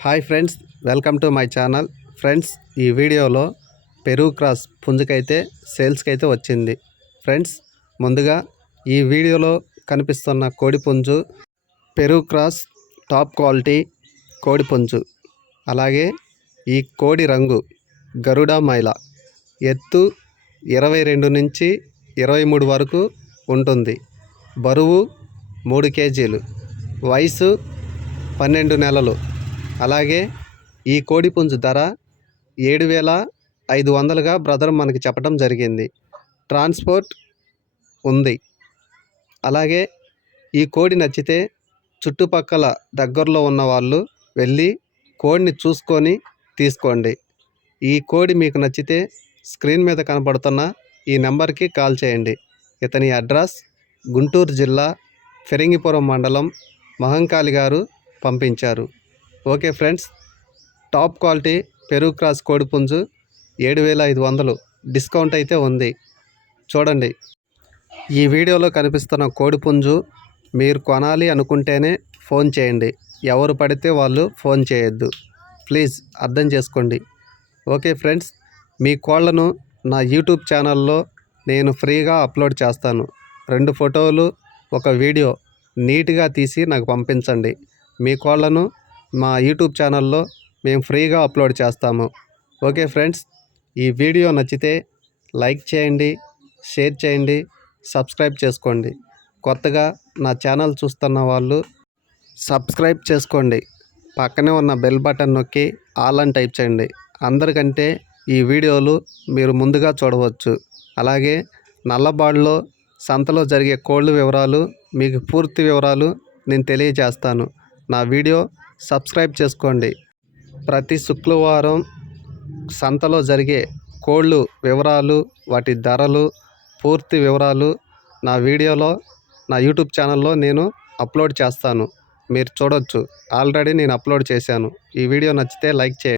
Hi friends welcome to my channel. Friends ఈ వీడియోలో పెరుగు క్రాస్ పుంజుకైతే సేల్స్కి అయితే వచ్చింది. ఫ్రెండ్స్ ముందుగా ఈ వీడియోలో కనిపిస్తున్న కోడి పుంజు పెరుగు క్రాస్ టాప్ క్వాలిటీ కోడి పుంజు అలాగే ఈ కోడి రంగు గరుడ మైల ఎత్తు ఇరవై రెండు నుంచి ఇరవై మూడు వరకు ఉంటుంది. బరువు మూడు కేజీలు వయసు పన్నెండు నెలలు. అలాగే ఈ కోడి పుంజు ధర ఏడు వేల ఐదు వందలుగా బ్రదర్ మనకి చెప్పడం జరిగింది. ట్రాన్స్పోర్ట్ ఉంది. అలాగే ఈ కోడి నచ్చితే చుట్టుపక్కల దగ్గరలో ఉన్న వాళ్ళు వెళ్ళి కోడిని చూసుకొని తీసుకోండి. ఈ కోడి మీకు నచ్చితే స్క్రీన్ మీద కనపడుతున్న ఈ నెంబర్కి కాల్ చేయండి. ఇతని అడ్రస్ గుంటూరు జిల్లా ఫిరంగిపురం మండలం మహంకాళి గారు పంపించారు. ఓకే ఫ్రెండ్స్ టాప్ క్వాలిటీ పెరుగు క్రాస్ కోడి పుంజు ఏడు వేల ఐదు వందలు. డిస్కౌంట్ అయితే ఉంది. చూడండి. ఈ వీడియోలో కనిపిస్తున్న కోడి పుంజు మీరు కొనాలి అనుకుంటేనే ఫోన్ చేయండి. ఎవరు పడితే వాళ్ళు ఫోన్ చేయొద్దు. ప్లీజ్ అర్థం చేసుకోండి. ఓకే ఫ్రెండ్స్ మీ కోళ్ళను నా యూట్యూబ్ ఛానల్లో నేను ఫ్రీగా అప్లోడ్ చేస్తాను. రెండు ఫోటోలు ఒక వీడియో నీట్గా తీసి నాకు పంపించండి. మీ కోళ్ళను మా యూట్యూబ్ ఛానల్లో మేము ఫ్రీగా అప్లోడ్ చేస్తాము. ఓకే ఫ్రెండ్స్ ఈ వీడియో నచ్చితే లైక్ చేయండి షేర్ చేయండి సబ్స్క్రైబ్ చేసుకోండి. కొత్తగా నా ఛానల్ చూస్తున్న వాళ్ళు సబ్స్క్రైబ్ చేసుకోండి. పక్కనే ఉన్న బెల్ బటన్ నొక్కి ఆల్ అని టైప్ చేయండి. అందరికంటే ఈ వీడియోలు మీరు ముందుగా చూడవచ్చు. అలాగే నల్లబాడులో సంతలో జరిగే కోళ్ళ వివరాలు మీకు పూర్తి వివరాలు నేను తెలియజేస్తాను. నా వీడియో సబ్స్క్రైబ్ చేసుకోండి. ప్రతి శుక్రవారం సంతలో జరిగే కోళ్ళు వివరాలు వాటి ధరలు పూర్తి వివరాలు నా వీడియోలో నా యూట్యూబ్ ఛానల్లో నేను అప్లోడ్ చేస్తాను. మీరు చూడొచ్చు. ఆల్రెడీ నేను అప్లోడ్ చేశాను. ఈ వీడియో నచ్చితే లైక్ చేయండి.